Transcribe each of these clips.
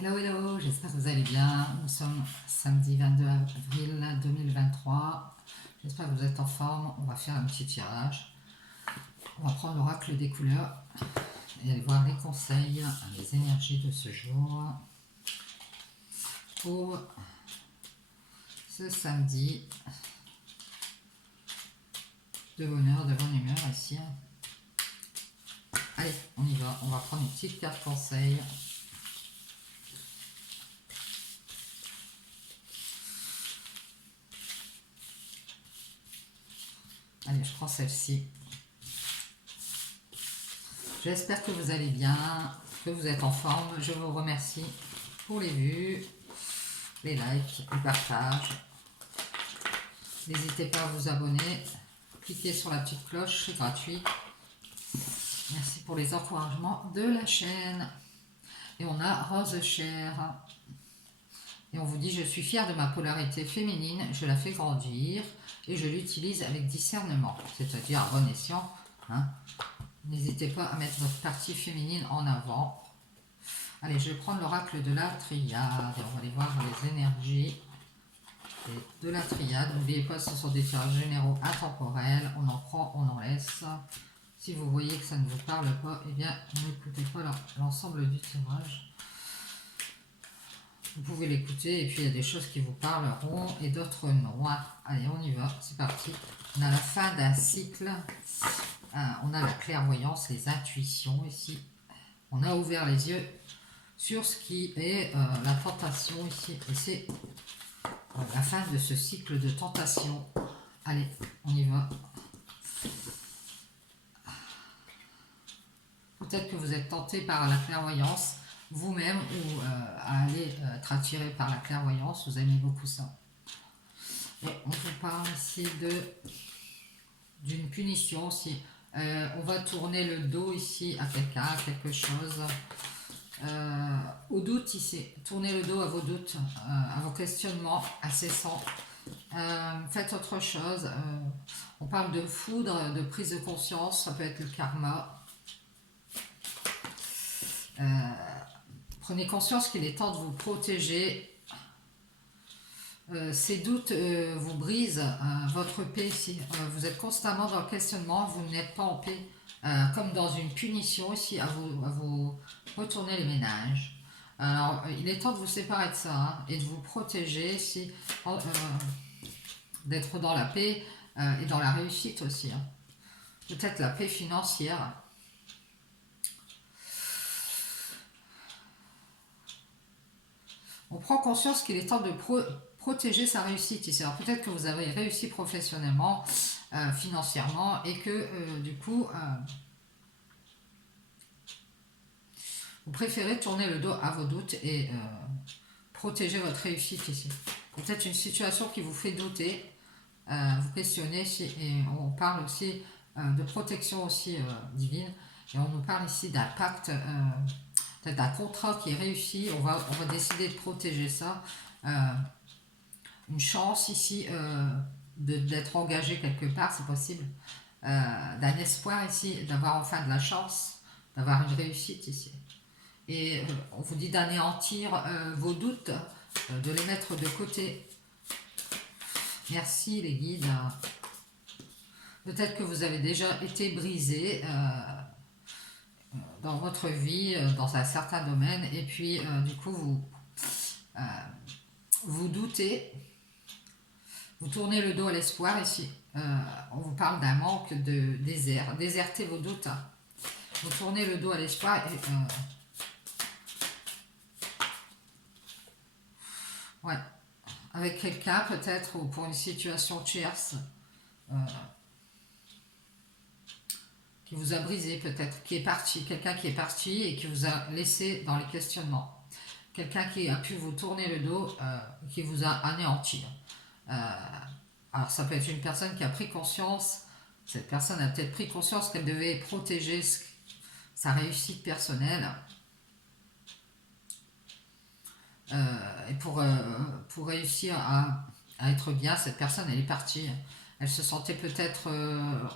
Hello, hello, j'espère que vous allez bien. Nous sommes samedi 22 avril 2023. J'espère que vous êtes en forme. On va faire un petit tirage. On va prendre l'oracle des couleurs et aller voir les conseils, les énergies de ce jour pour ce samedi de bonheur, de bonne humeur ici. Allez, on y va. On va prendre une petite carte conseil. Allez, je prends celle-ci. J'espère que vous allez bien, que vous êtes en forme. Je vous remercie pour les vues, les likes, les partages. N'hésitez pas à vous abonner. Cliquez sur la petite cloche, c'est gratuit. Merci pour les encouragements de la chaîne. Et on a Rose Cher. Et on vous dit, je suis fière de ma polarité féminine, je la fais grandir et je l'utilise avec discernement, c'est-à-dire à bon escient. Hein. N'hésitez pas à mettre votre partie féminine en avant. Allez, je vais prendre l'oracle de la triade et on va aller voir les énergies de la triade. N'oubliez pas, ce sont des tirages généraux intemporels. On en prend, on en laisse. Si vous voyez que ça ne vous parle pas, eh bien, n'écoutez pas l'ensemble du tirage. Vous pouvez l'écouter et puis il y a des choses qui vous parleront et d'autres non. Allez, on y va, c'est parti. On a la fin d'un cycle. On a la clairvoyance, les intuitions ici. On a ouvert les yeux sur ce qui est la tentation ici. Et c'est la fin de ce cycle de tentation. Allez, on y va. Peut-être que vous êtes tenté par la clairvoyance vous-même ou à aller être attiré par la clairvoyance. Vous aimez beaucoup ça. Et on vous parle ici d'une punition aussi. On va tourner le dos ici à quelqu'un, à quelque chose. Au doute ici. Tournez le dos à vos doutes, à vos questionnements incessants. Faites autre chose. On parle de foudre, de prise de conscience. Ça peut être le karma. Prenez conscience qu'il est temps de vous protéger. Ces doutes vous brisent votre paix ici. Vous êtes constamment dans le questionnement, vous n'êtes pas en paix, comme dans une punition ici, à vous retourner les ménages. Alors, il est temps de vous séparer de ça hein, et de vous protéger ici, d'être dans la paix et dans la réussite aussi. Hein. Peut-être la paix financière. On prend conscience qu'il est temps de protéger sa réussite ici. Alors peut-être que vous avez réussi professionnellement, financièrement, et que du coup, vous préférez tourner le dos à vos doutes et protéger votre réussite ici. Peut-être une situation qui vous fait douter, vous questionnez, et on parle aussi de protection aussi divine, et on nous parle ici d'un pacte, peut-être d'un contrat qui est réussi, on va décider de protéger ça. Une chance ici d'être engagé quelque part, c'est possible. D'un espoir ici, d'avoir enfin de la chance, d'avoir une réussite ici. Et on vous dit d'anéantir vos doutes, de les mettre de côté. Merci les guides. Peut-être que vous avez déjà été brisé dans votre vie, dans un certain domaine, et puis du coup vous doutez. Vous tournez le dos à l'espoir ici. On vous parle d'un manque de désert. Désertez vos doutes. Hein. Vous tournez le dos à l'espoir. Ouais. Avec quelqu'un peut-être, ou pour une situation tierce. Qui vous a brisé peut-être, qui est parti. Quelqu'un qui est parti et qui vous a laissé dans les questionnements. Quelqu'un qui a pu vous tourner le dos, qui vous a anéanti. Alors ça peut être une personne qui a pris conscience, cette personne a peut-être pris conscience qu'elle devait protéger sa réussite personnelle. Et pour réussir à être bien, cette personne elle est partie. Elle se sentait peut-être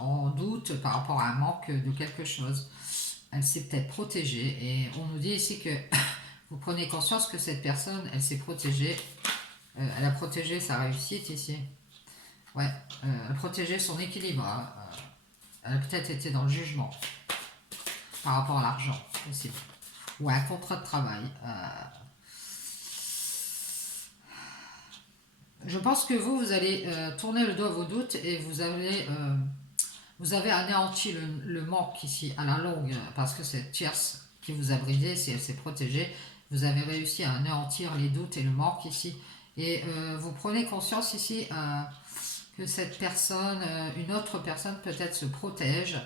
en doute par rapport à un manque de quelque chose. Elle s'est peut-être protégée et on nous dit ici que vous prenez conscience que cette personne, elle s'est protégée. Elle a protégé sa réussite ici. Ouais, elle a protégé son équilibre. Hein. Elle a peut-être été dans le jugement par rapport à l'argent aussi. Ou à un contrat de travail. Je pense que vous allez tourner le dos à vos doutes et vous avez anéanti le manque ici à la longue parce que cette tierce qui vous a brisé, si elle s'est protégée, vous avez réussi à anéantir les doutes et le manque ici. Et vous prenez conscience ici que cette personne, une autre personne peut-être se protège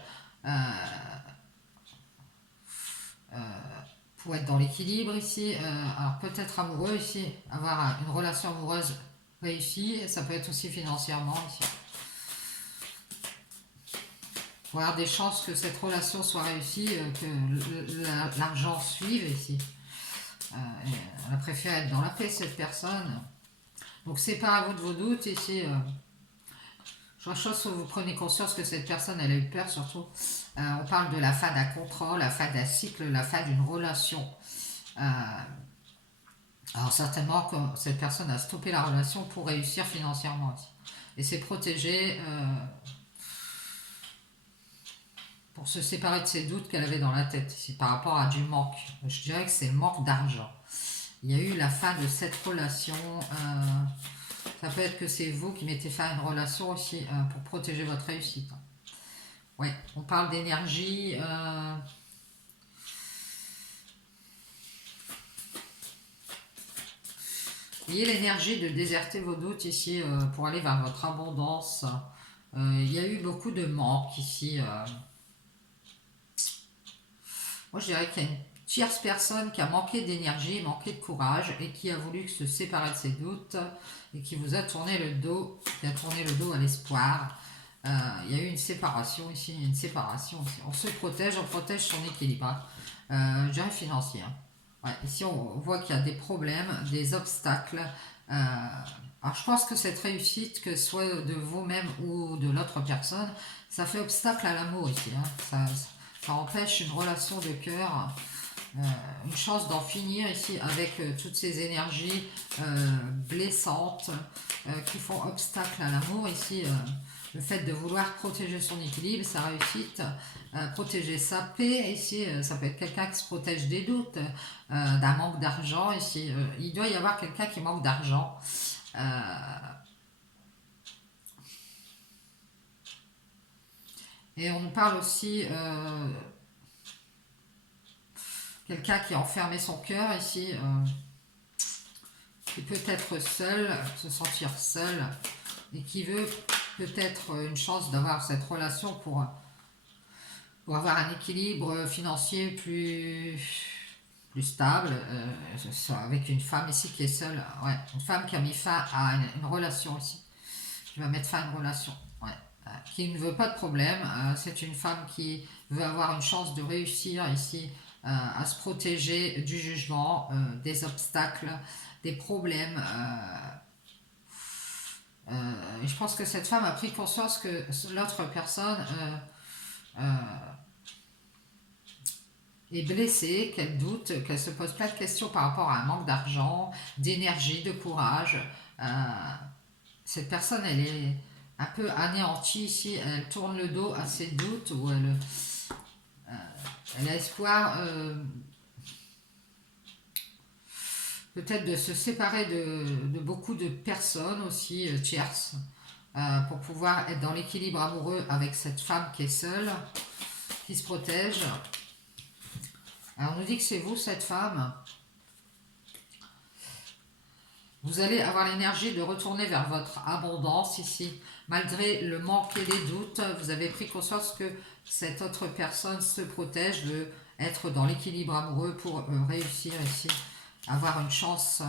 pour être dans l'équilibre ici. Alors peut-être amoureux ici, avoir une relation amoureuse réussie, et ça peut être aussi financièrement ici. Pour avoir des chances que cette relation soit réussie, que l'argent suive ici. Elle a préféré être dans la paix, cette personne. Donc c'est pas à vous de vos doutes ici. Je chose que vous prenez conscience que cette personne, elle a eu peur surtout. On parle de la fin d'un contrat, la fin d'un cycle, la fin d'une relation. Alors certainement que cette personne a stoppé la relation pour réussir financièrement aussi. Et s'est protégée pour se séparer de ses doutes qu'elle avait dans la tête ici par rapport à du manque. Je dirais que c'est le manque d'argent. Il y a eu la fin de cette relation. Ça peut être que c'est vous qui mettez fin à une relation aussi pour protéger votre réussite. Ouais, on parle d'énergie. Vous voyez l'énergie de déserter vos doutes ici pour aller vers votre abondance. Il y a eu beaucoup de manque ici. Moi, je dirais qu'il y a une tierce personne qui a manqué d'énergie, manqué de courage et qui a voulu se séparer de ses doutes et qui vous a tourné le dos, qui a tourné le dos à l'espoir. Il y a eu une séparation ici, une séparation ici. On se protège, on protège son équilibre. Je dirais financier. Ouais, ici, on voit qu'il y a des problèmes, des obstacles. Alors, je pense que cette réussite, que ce soit de vous-même ou de l'autre personne, ça fait obstacle à l'amour ici. Hein. Ça empêche une relation de cœur, une chance d'en finir ici avec toutes ces énergies blessantes qui font obstacle à l'amour ici. Le fait de vouloir protéger son équilibre, sa réussite, protéger sa paix, ici, ça peut être quelqu'un qui se protège des doutes, d'un manque d'argent, ici, il doit y avoir quelqu'un qui manque d'argent. Et on nous parle aussi quelqu'un qui a enfermé son cœur ici, qui peut être seul, se sentir seul, et qui veut peut-être une chance d'avoir cette relation pour avoir un équilibre financier plus stable, avec une femme ici qui est seule, ouais, une femme qui a mis fin à une relation ici, qui va mettre fin à une relation, ouais, qui ne veut pas de problème, c'est une femme qui veut avoir une chance de réussir ici, à se protéger du jugement, des obstacles, des problèmes, et je pense que cette femme a pris conscience que l'autre personne est blessée, qu'elle doute, qu'elle se pose plein de questions par rapport à un manque d'argent, d'énergie, de courage. Cette personne, elle est un peu anéantie ici, elle tourne le dos à ses doutes, ou elle a espoir peut-être de se séparer de beaucoup de personnes aussi tierces pour pouvoir être dans l'équilibre amoureux avec cette femme qui est seule, qui se protège. Alors on nous dit que c'est vous cette femme. Vous allez avoir l'énergie de retourner vers votre abondance ici. Malgré le manque et les doutes, vous avez pris conscience que cette autre personne se protège, veut être dans l'équilibre amoureux pour réussir ici, avoir une chance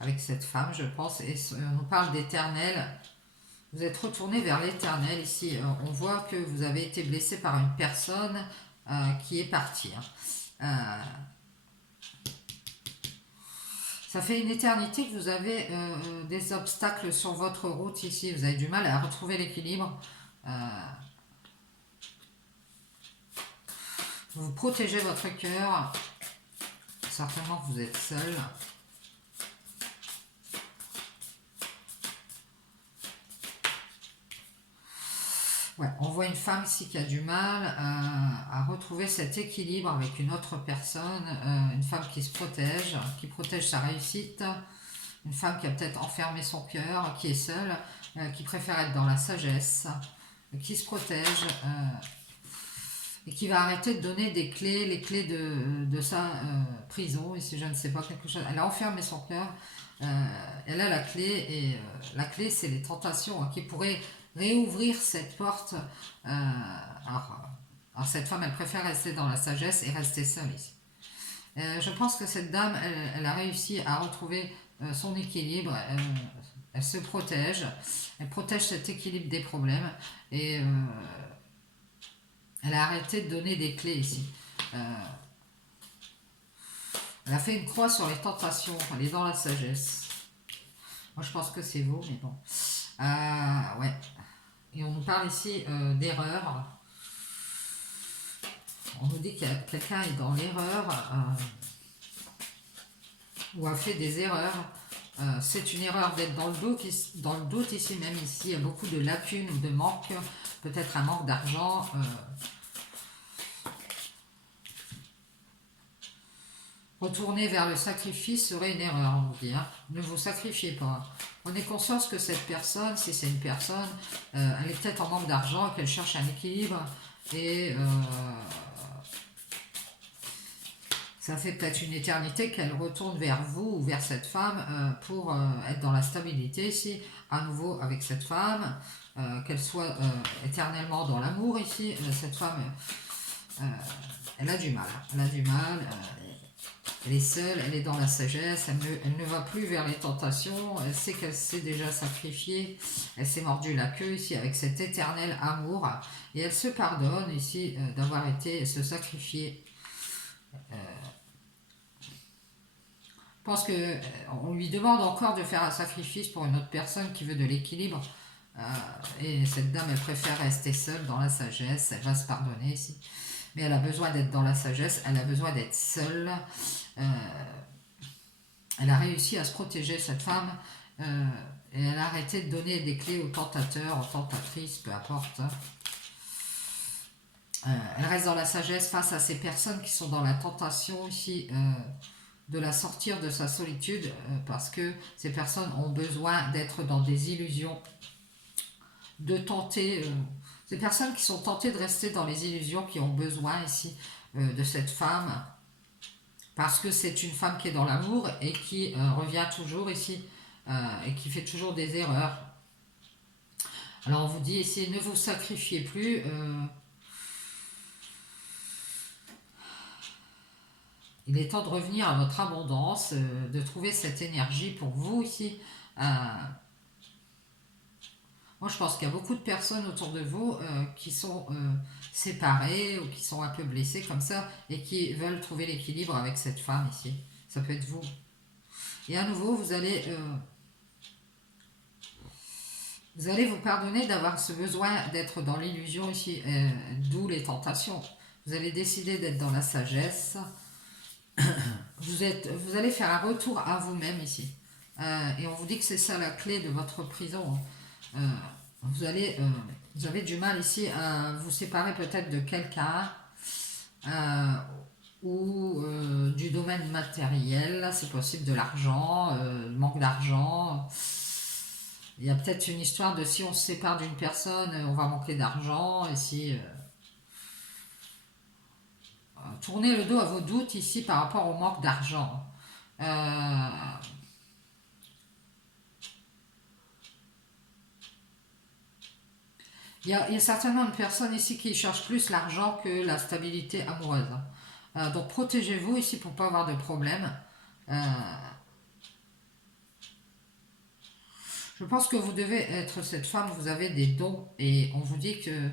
avec cette femme, je pense. Et on nous parle d'éternel. Vous êtes retourné vers l'éternel ici. On voit que vous avez été blessé par une personne qui est partie. Ça fait une éternité que vous avez des obstacles sur votre route ici. Vous avez du mal à retrouver l'équilibre. Vous protégez votre cœur. certainement que vous êtes seul. Ouais, on voit une femme ici qui a du mal à retrouver cet équilibre avec une autre personne, une femme qui se protège, qui protège sa réussite, une femme qui a peut-être enfermé son cœur, qui est seule, qui préfère être dans la sagesse, qui se protège et qui va arrêter de donner des clés, les clés de sa prison, ici je ne sais pas, quelque chose. Elle a enfermé son cœur, elle a la clé, et la clé c'est les tentations qui pourraient réouvrir cette porte. Alors, cette femme, elle préfère rester dans la sagesse et rester seule ici. Je pense que cette dame, elle a réussi à retrouver son équilibre. Elle se protège. Elle protège cet équilibre des problèmes. Et elle a arrêté de donner des clés ici. Elle a fait une croix sur les tentations. Elle est dans la sagesse. Moi, je pense que c'est vous, mais bon. Ouais. Et on nous parle ici d'erreur. On nous dit que quelqu'un est dans l'erreur ou a fait des erreurs. C'est une erreur d'être dans le doute ici, même ici. Il y a beaucoup de lacunes ou de manques. Peut-être un manque d'argent. Retourner vers le sacrifice serait une erreur, on vous dit. Hein. Ne vous sacrifiez pas. Prenez conscience que cette personne, si c'est une personne, elle est peut-être en manque d'argent, qu'elle cherche un équilibre. Et ça fait peut-être une éternité qu'elle retourne vers vous ou vers cette femme pour être dans la stabilité ici, à nouveau avec cette femme, qu'elle soit éternellement dans l'amour ici. Cette femme, elle a du mal. Elle a du mal. Elle est seule, elle est dans la sagesse, elle ne va plus vers les tentations, elle sait qu'elle s'est déjà sacrifiée, elle s'est mordue la queue ici avec cet éternel amour, et elle se pardonne ici d'avoir été se sacrifier. Je pense qu'on lui demande encore de faire un sacrifice pour une autre personne qui veut de l'équilibre, et cette dame, elle préfère rester seule dans la sagesse, elle va se pardonner ici. Mais elle a besoin d'être dans la sagesse, elle a besoin d'être seule. Elle a réussi à se protéger, cette femme, et elle a arrêté de donner des clés aux tentateurs, aux tentatrices, peu importe. Elle reste dans la sagesse face à ces personnes qui sont dans la tentation ici de la sortir de sa solitude, parce que ces personnes ont besoin d'être dans des illusions, de tenter... Ces personnes qui sont tentées de rester dans les illusions, qui ont besoin ici de cette femme, parce que c'est une femme qui est dans l'amour et qui revient toujours ici et qui fait toujours des erreurs. Alors on vous dit ici, ne vous sacrifiez plus. Il est temps de revenir à votre abondance, de trouver cette énergie pour vous ici. Moi, je pense qu'il y a beaucoup de personnes autour de vous qui sont séparées ou qui sont un peu blessées comme ça et qui veulent trouver l'équilibre avec cette femme ici. Ça peut être vous. Et à nouveau, vous allez vous pardonner d'avoir ce besoin d'être dans l'illusion ici, d'où les tentations. Vous allez décider d'être dans la sagesse. Vous allez faire un retour à vous-même ici. Et on vous dit que c'est ça la clé de votre prison. Vous avez du mal ici à vous séparer peut-être de quelqu'un ou du domaine matériel, c'est possible, de l'argent, manque d'argent. Il y a peut-être une histoire de si on se sépare d'une personne, on va manquer d'argent, et si... tournez le dos à vos doutes ici par rapport au manque d'argent. Il y a certainement une personne ici qui cherche plus l'argent que la stabilité amoureuse. Donc protégez-vous ici pour ne pas avoir de problème. Je pense que vous devez être cette femme, vous avez des dons et on vous dit que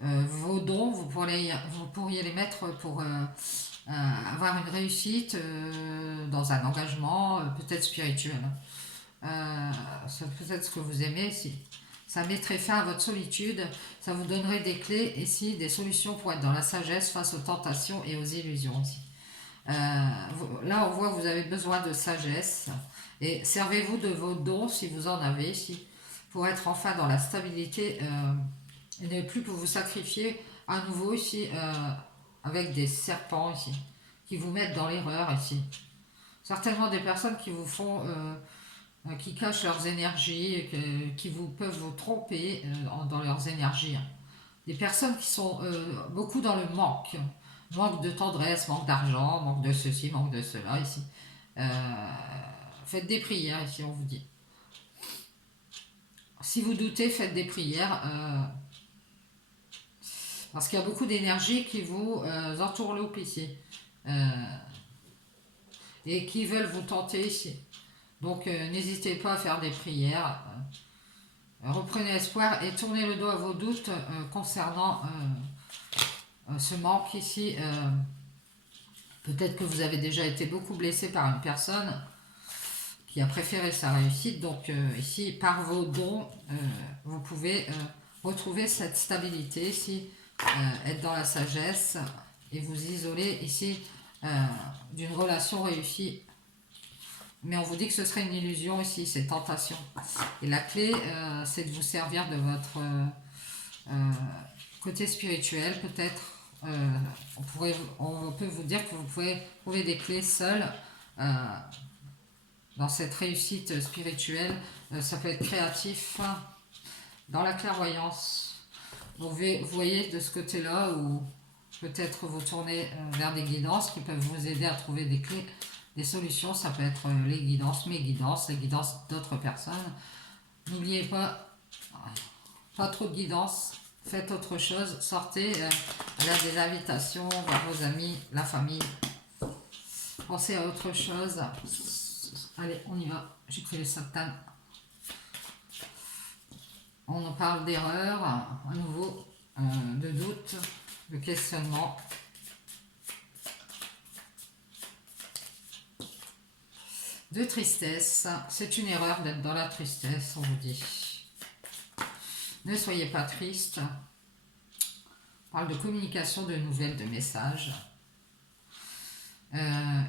vos dons, vous pourriez les mettre pour avoir une réussite dans un engagement peut-être spirituel. C'est peut-être ce que vous aimez ici. Ça mettrait fin à votre solitude, ça vous donnerait des clés ici, des solutions pour être dans la sagesse face aux tentations et aux illusions ici. Là, on voit que vous avez besoin de sagesse. Et servez-vous de vos dons, si vous en avez, ici, pour être enfin dans la stabilité et ne plus pour vous sacrifier à nouveau ici avec des serpents ici, qui vous mettent dans l'erreur ici. Certainement des personnes qui vous font, qui cachent leurs énergies, qui vous peuvent vous tromper dans leurs énergies. Des personnes qui sont beaucoup dans le manque. Manque de tendresse, manque d'argent, manque de ceci, manque de cela ici. Faites des prières ici, on vous dit. Si vous doutez, faites des prières. Parce qu'il y a beaucoup d'énergie qui vous entourloupe ici. Et qui veulent vous tenter ici. Donc n'hésitez pas à faire des prières. Reprenez espoir et tournez le dos à vos doutes concernant ce manque ici. Peut-être que vous avez déjà été beaucoup blessé par une personne qui a préféré sa réussite. Donc ici, par vos dons, vous pouvez retrouver cette stabilité ici, être dans la sagesse et vous isoler ici d'une relation réussie. Mais on vous dit que ce serait une illusion ici, c'est tentation. Et la clé, c'est de vous servir de votre côté spirituel, peut-être. On peut vous dire que vous pouvez trouver des clés seules dans cette réussite spirituelle. Ça peut être créatif, dans la clairvoyance. Vous voyez de ce côté-là, ou peut-être vous tournez vers des guidances qui peuvent vous aider à trouver des clés, des solutions. Ça peut être les guidances, mes guidances, les guidances d'autres personnes. N'oubliez pas trop de guidance. Faites autre chose, sortez, allez des invitations vers vos amis, la famille. Pensez à autre chose. Allez, on y va. J'ai pris le Satan. On en parle d'erreur, à nouveau, de doute, de questionnement. De tristesse. C'est une erreur d'être dans la tristesse, on vous dit. Ne soyez pas triste. On parle de communication, de nouvelles, de messages.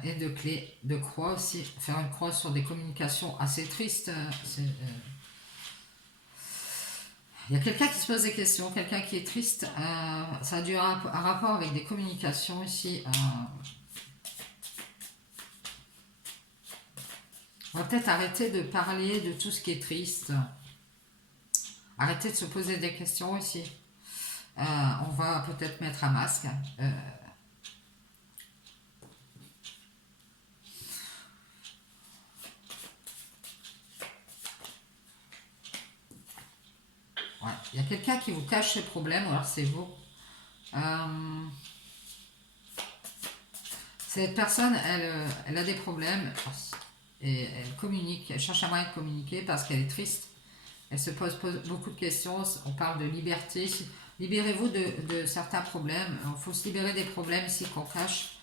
Et de clés, de croix aussi. Faire une croix sur des communications assez tristes. Il y a quelqu'un qui se pose des questions, quelqu'un qui est triste. Ça a dû un rapport avec des communications ici. On va peut-être arrêter de parler de tout ce qui est triste. Arrêtez de se poser des questions ici. On va peut-être mettre un masque. Ouais. Il y a quelqu'un qui vous cache ses problèmes, ou alors c'est vous. Cette personne, elle a des problèmes et elle communique, elle cherche un moyen de communiquer parce qu'elle est triste. Elle se pose beaucoup de questions. On parle de liberté. Libérez-vous de certains problèmes. Il faut se libérer des problèmes ici qu'on cache.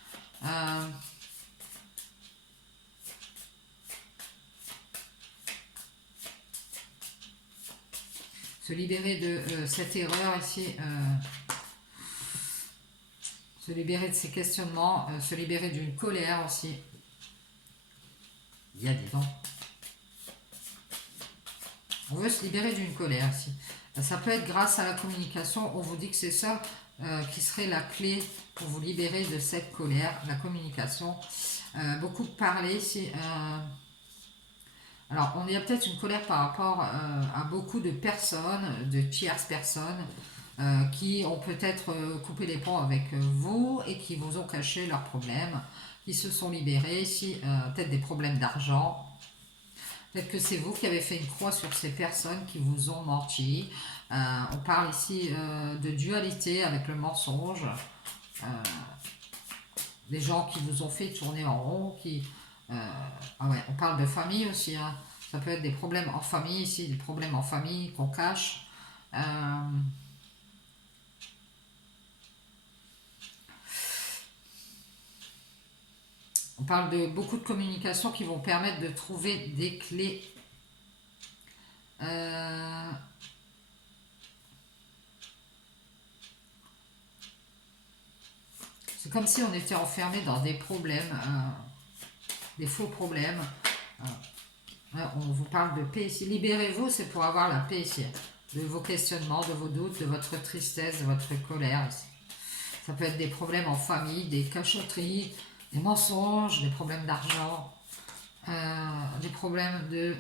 Se libérer de cette erreur ici. Se libérer de ces questionnements. Se libérer d'une colère aussi. Il y a des dents. On veut se libérer d'une colère ici. Ça peut être grâce à la communication. On vous dit que c'est ça qui serait la clé pour vous libérer de cette colère, la communication. Beaucoup parler ici. Alors, on y a peut-être une colère par rapport à beaucoup de personnes, de tierces personnes, qui ont peut-être coupé les ponts avec vous et qui vous ont caché leurs problèmes, qui se sont libérés ici, peut-être des problèmes d'argent. Peut-être que c'est vous qui avez fait une croix sur ces personnes qui vous ont menti. On parle ici de dualité avec le mensonge. Des gens qui vous ont fait tourner en rond. Ah ouais, on parle de famille aussi. Hein. Ça peut être des problèmes en famille ici, des problèmes en famille qu'on cache. On parle de beaucoup de communications qui vont permettre de trouver des clés. C'est comme si on était enfermé dans des problèmes, des faux problèmes. On vous parle de paix ici. Libérez-vous, c'est pour avoir la paix ici. De vos questionnements, de vos doutes, de votre tristesse, de votre colère ici. Ça peut être des problèmes en famille, des cachotteries, des mensonges, des problèmes d'argent, des problèmes de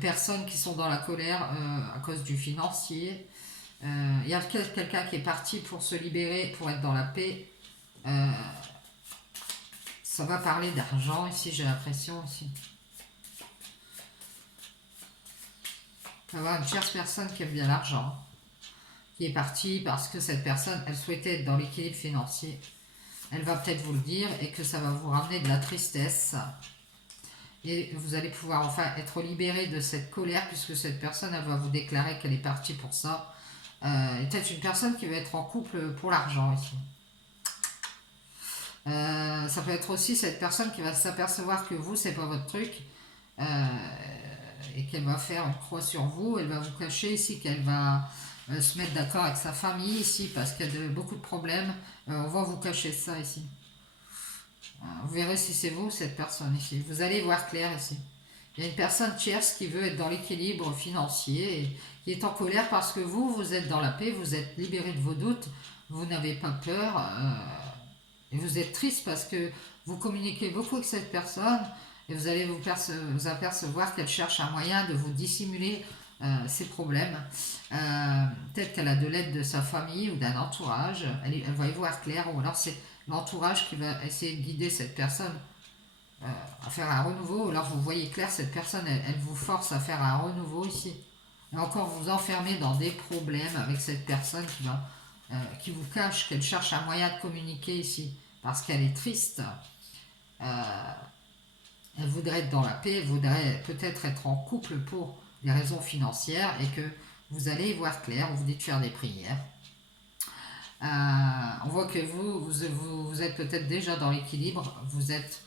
personnes qui sont dans la colère à cause du financier. Il y a quelqu'un qui est parti pour se libérer, pour être dans la paix. Ça va parler d'argent ici, j'ai l'impression ici. Il va y avoir une tierce personne qui aime bien l'argent, qui est partie parce que cette personne, elle souhaitait être dans l'équilibre financier. Elle va peut-être vous le dire et que ça va vous ramener de la tristesse. Et vous allez pouvoir enfin être libéré de cette colère puisque cette personne, elle va vous déclarer qu'elle est partie pour ça. Et peut-être une personne qui va être en couple pour l'argent ici. Ça peut être aussi cette personne qui va s'apercevoir que vous, c'est pas votre truc et qu'elle va faire une croix sur vous. Elle va vous cacher ici qu'elle va se mettre d'accord avec sa famille ici parce qu'il y a beaucoup de problèmes. On va vous cacher ça ici. Vous verrez si c'est vous, cette personne ici. Vous allez voir clair ici. Il y a une personne tierce qui veut être dans l'équilibre financier et qui est en colère parce que vous êtes dans la paix, vous êtes libéré de vos doutes, vous n'avez pas peur. Et vous êtes triste parce que vous communiquez beaucoup avec cette personne et vous allez vous apercevoir qu'elle cherche un moyen de vous dissimuler ses problèmes. Peut-être qu'elle a de l'aide de sa famille ou d'un entourage. Elle va y voir clair ou alors c'est l'entourage qui va essayer de guider cette personne à faire un renouveau. Alors vous voyez clair, cette personne, elle vous force à faire un renouveau ici. Et encore vous enfermez dans des problèmes avec cette personne qui vous cache qu'elle cherche un moyen de communiquer ici parce qu'elle est triste. Elle voudrait être dans la paix, elle voudrait peut-être être en couple pour des raisons financières et que vous allez y voir clair, vous dites faire des prières. On voit que vous êtes peut-être déjà dans l'équilibre, vous êtes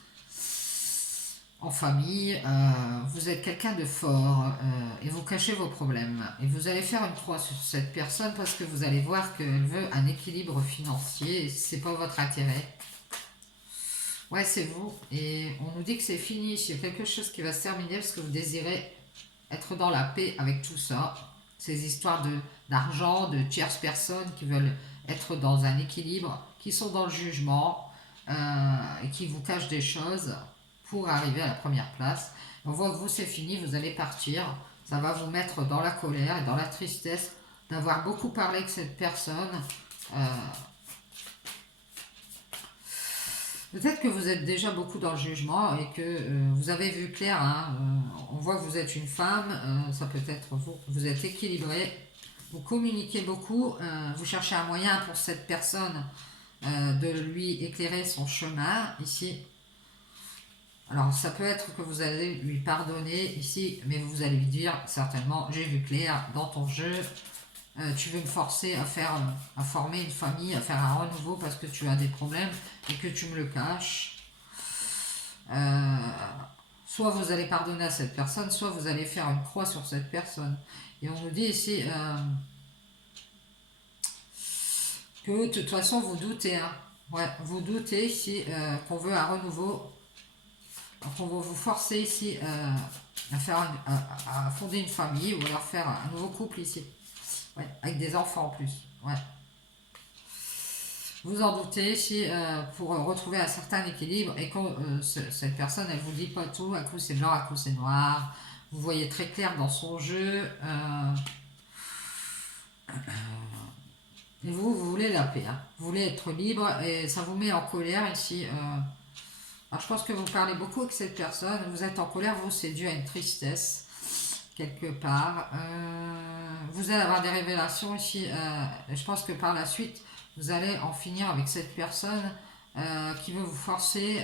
en famille, vous êtes quelqu'un de fort et vous cachez vos problèmes. Et vous allez faire une croix sur cette personne parce que vous allez voir qu'elle veut un équilibre financier et c'est pas votre intérêt. Ouais, c'est vous. Et on nous dit que c'est fini. Il y a quelque chose qui va se terminer parce que vous désirez être dans la paix avec tout ça. Ces histoires d'argent, de tierces personnes qui veulent être dans un équilibre, qui sont dans le jugement et qui vous cachent des choses pour arriver à la première place. On voit que vous, c'est fini, vous allez partir. Ça va vous mettre dans la colère et dans la tristesse d'avoir beaucoup parlé avec cette personne. Peut-être que vous êtes déjà beaucoup dans le jugement et que vous avez vu clair. On voit que vous êtes une femme, ça peut être vous. Vous êtes équilibré, vous communiquez beaucoup, vous cherchez un moyen pour cette personne de lui éclairer son chemin ici. Alors ça peut être que vous allez lui pardonner ici, mais vous allez lui dire certainement, j'ai vu clair dans ton jeu. Tu veux me forcer à former une famille, à faire un renouveau parce que tu as des problèmes et que tu me le caches. Soit vous allez pardonner à cette personne, soit vous allez faire une croix sur cette personne. Et on nous dit ici que de toute façon vous doutez. Ouais, vous doutez ici qu'on veut un renouveau, qu'on va vous forcer ici à fonder une famille ou alors faire un nouveau couple ici. Ouais, avec des enfants en plus. Ouais. Vous en doutez si pour retrouver un certain équilibre et quand cette personne elle vous dit pas tout, à coup c'est blanc, à coup c'est noir. Vous voyez très clair dans son jeu. Et vous voulez la paix. Vous voulez être libre et ça vous met en colère ici. Alors je pense que vous parlez beaucoup avec cette personne. Vous êtes en colère, vous c'est dû à une tristesse quelque part. Vous allez avoir des révélations ici. Je pense que par la suite, vous allez en finir avec cette personne qui veut vous forcer.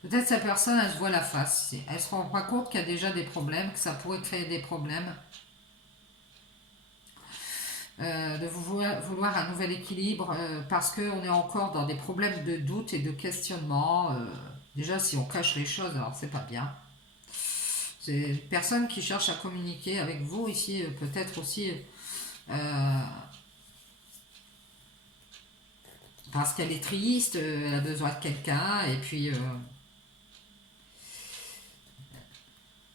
Peut-être cette personne, elle se voit la face. Elle se rend pas compte qu'il y a déjà des problèmes, que ça pourrait créer des problèmes. De vouloir un nouvel équilibre parce qu'on est encore dans des problèmes de doute et de questionnement. Déjà, si on cache les choses, alors c'est pas bien. C'est une personne qui cherche à communiquer avec vous ici, peut-être aussi parce qu'elle est triste, elle a besoin de quelqu'un, et puis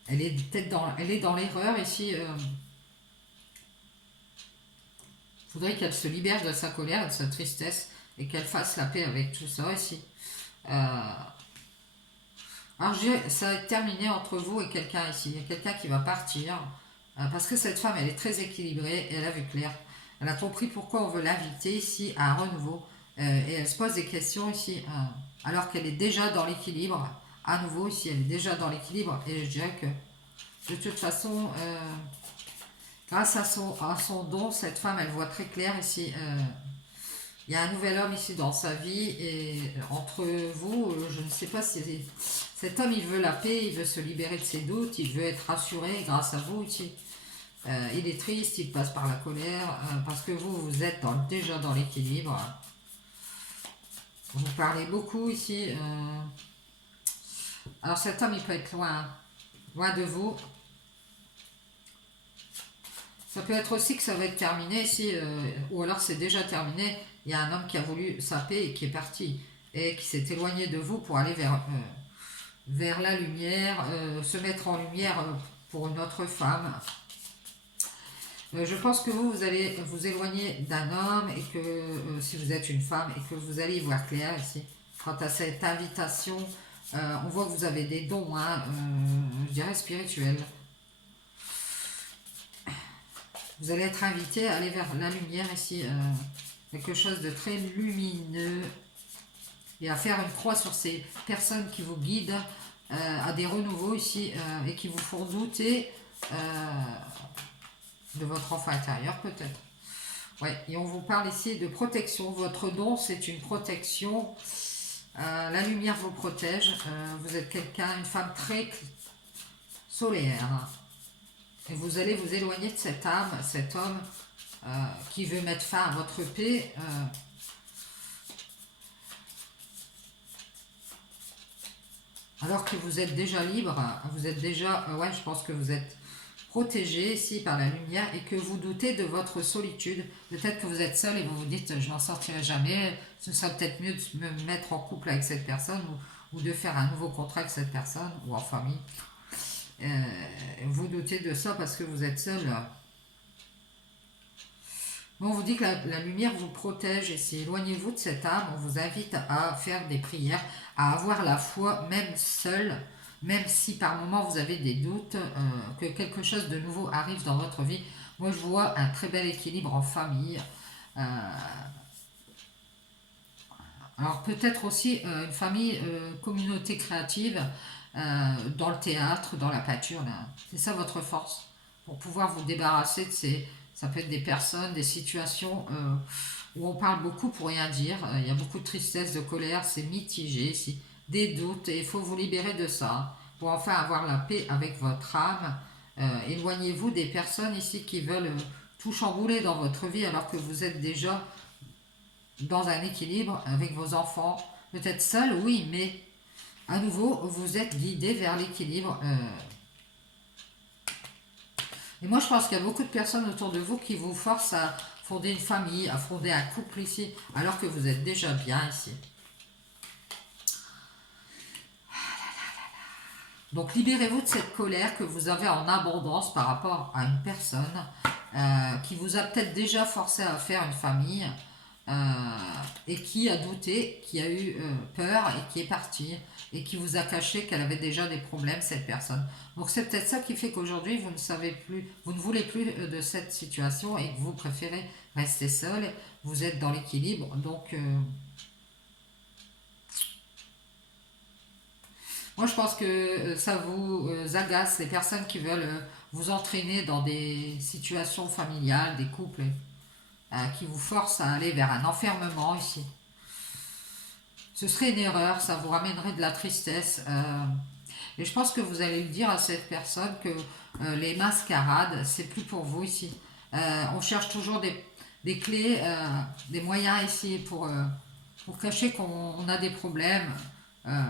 elle est peut-être dans l'erreur ici. Faudrait qu'elle se libère de sa colère, de sa tristesse, et qu'elle fasse la paix avec tout ça ici. Alors je dirais, ça va être terminé entre vous et quelqu'un ici. Il y a quelqu'un qui va partir, parce que cette femme, elle est très équilibrée, et elle a vu clair. Elle a compris pourquoi on veut l'inviter ici à un renouveau. Et elle se pose des questions ici, alors qu'elle est déjà dans l'équilibre. À nouveau ici, elle est déjà dans l'équilibre. Et je dirais que de toute façon, grâce à son don, cette femme, elle voit très clair ici. Il y a un nouvel homme ici dans sa vie, et entre vous, je ne sais pas si cet homme, il veut la paix, il veut se libérer de ses doutes, il veut être rassuré grâce à vous ici. Il est triste, il passe par la colère, parce que vous êtes déjà dans l'équilibre. Vous parlez beaucoup ici. Alors cet homme, il peut être loin de vous. Ça peut être aussi que ça va être terminé ici, ou alors c'est déjà terminé. Il y a un homme qui a voulu sa paix et qui est parti, et qui s'est éloigné de vous pour aller vers la lumière, se mettre en lumière pour une autre femme. Je pense que vous allez vous éloigner d'un homme, et que si vous êtes une femme, et que vous allez y voir clair ici. Quant à cette invitation, on voit que vous avez des dons, je dirais spirituels. Vous allez être invité à aller vers la lumière ici, quelque chose de très lumineux, et à faire une croix sur ces personnes qui vous guident à des renouveaux ici, et qui vous font douter de votre enfant intérieur peut-être. Ouais, et on vous parle ici de protection. Votre don, c'est une protection. La lumière vous protège. Vous êtes quelqu'un, une femme très solaire. Et vous allez vous éloigner de cette âme, cet homme qui veut mettre fin à votre paix. Alors que vous êtes déjà libre, vous êtes déjà, ouais, je pense que vous êtes protégé ici par la lumière, et que vous doutez de votre solitude. Peut-être que vous êtes seul et vous vous dites, je n'en sortirai jamais, ce serait peut-être mieux de me mettre en couple avec cette personne, ou de faire un nouveau contrat avec cette personne, ou en famille. Vous doutez de ça parce que vous êtes seul. Bon, on vous dit que la lumière vous protège, et si éloignez-vous de cette âme, on vous invite à faire des prières, à avoir la foi, même seul, même si par moment vous avez des doutes, que quelque chose de nouveau arrive dans votre vie. Moi, je vois un très bel équilibre en famille. Alors peut-être aussi une famille, communauté créative, dans le théâtre, dans la peinture. C'est ça votre force, pour pouvoir vous débarrasser de ces... Ça peut être des personnes, des situations où on parle beaucoup pour rien dire. Il y a beaucoup de tristesse, de colère, c'est mitigé, des doutes, et il faut vous libérer de ça pour enfin avoir la paix avec votre âme. Éloignez-vous des personnes ici qui veulent tout chambouler dans votre vie, alors que vous êtes déjà dans un équilibre avec vos enfants. Peut-être seul, oui, mais à nouveau, vous êtes guidé vers l'équilibre. Et moi, je pense qu'il y a beaucoup de personnes autour de vous qui vous forcent à fonder une famille, à fonder un couple ici, alors que vous êtes déjà bien ici. Donc, libérez-vous de cette colère que vous avez en abondance par rapport à une personne qui vous a peut-être déjà forcé à faire une famille, et qui a douté, qui a eu peur, et qui est partie, et qui vous a caché qu'elle avait déjà des problèmes, cette personne. Donc c'est peut-être ça qui fait qu'aujourd'hui vous ne savez plus, vous ne voulez plus de cette situation, et que vous préférez rester seul. Vous êtes dans l'équilibre, donc moi je pense que ça vous agace, les personnes qui veulent vous entraîner dans des situations familiales, des couples, qui vous forcent à aller vers un enfermement ici. Ce serait une erreur, ça vous ramènerait de la tristesse. Et je pense que vous allez le dire à cette personne que les mascarades, c'est plus pour vous ici. On cherche toujours des clés, des moyens ici pour cacher qu'on a des problèmes. Euh,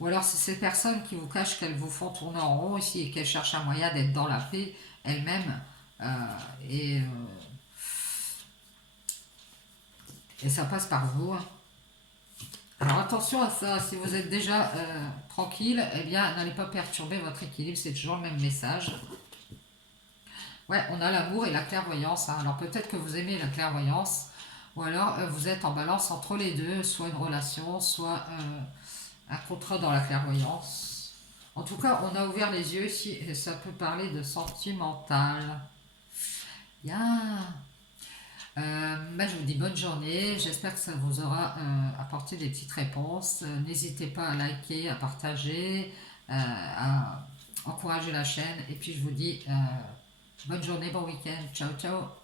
ou alors c'est ces personnes qui vous cachent qu'elles vous font tourner en rond ici, et qu'elles cherchent un moyen d'être dans la paix elles-mêmes. Et Et ça passe par vous. Alors attention à ça, si vous êtes déjà tranquille, eh bien n'allez pas perturber votre équilibre, c'est toujours le même message. Ouais, on a l'amour et la clairvoyance, hein. Alors peut-être que vous aimez la clairvoyance, ou alors vous êtes en balance entre les deux, soit une relation, soit un contrat dans la clairvoyance. En tout cas, on a ouvert les yeux ici, et ça peut parler de sentimental. Bien. Je vous dis bonne journée, j'espère que ça vous aura apporté des petites réponses. N'hésitez pas à liker, à partager, à encourager la chaîne. Et puis je vous dis bonne journée, bon week-end. Ciao, ciao.